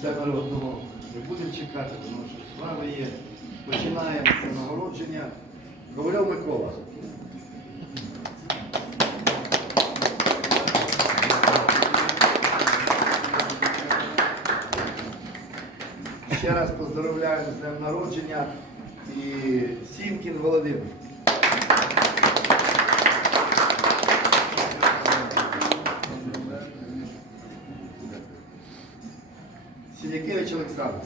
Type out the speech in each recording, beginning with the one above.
Семеро одного не будемо чекати, тому що справа є. Починаємо це нагородження. Ковальов Микола. Ще раз поздравляю з днем народження і Сімкін Володимир. Сінякевич Олександр.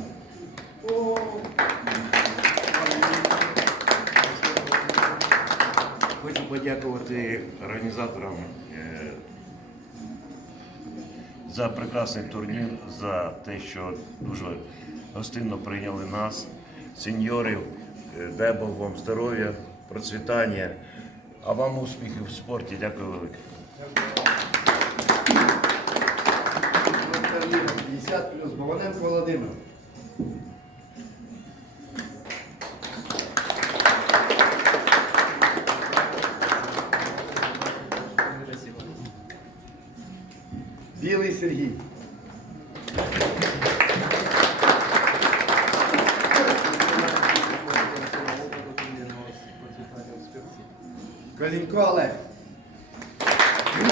Хочу подякувати організаторам е, за прекрасний турнір, за те, що дуже гостинно прийняли нас, сеньорів. Е, Дай Бог вам здоров'я, процвітання, а вам успіхів в спорті. Дякую велике. Володимир 50 плюс. Богоненко Володимир. Білий Сергій. Калінко Олег. Ну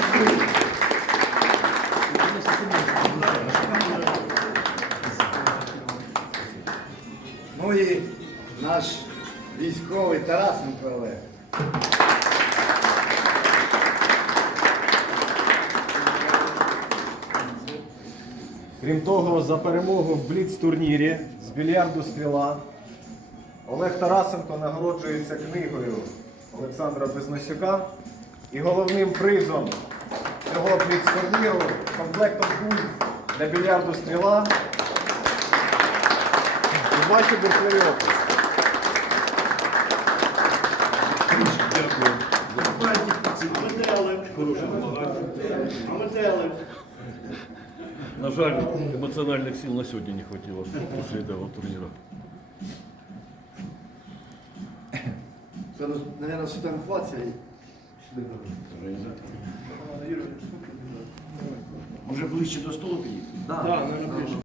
наш військовий Тарасенко Олег. Крім того, за перемогу в бліц-турнірі з більярду стріла Олег Тарасенко нагороджується книгою Олександра Безносюка і головним призом цього бліц-турніру комплектом куль для більярду стріла. Бачу Берклеріоку. На жаль, эмоциональных сил на сегодня не хватило после этого турнира. Це, мабуть, сута інфляція. Може ближче до столу підійти? Да, наверное,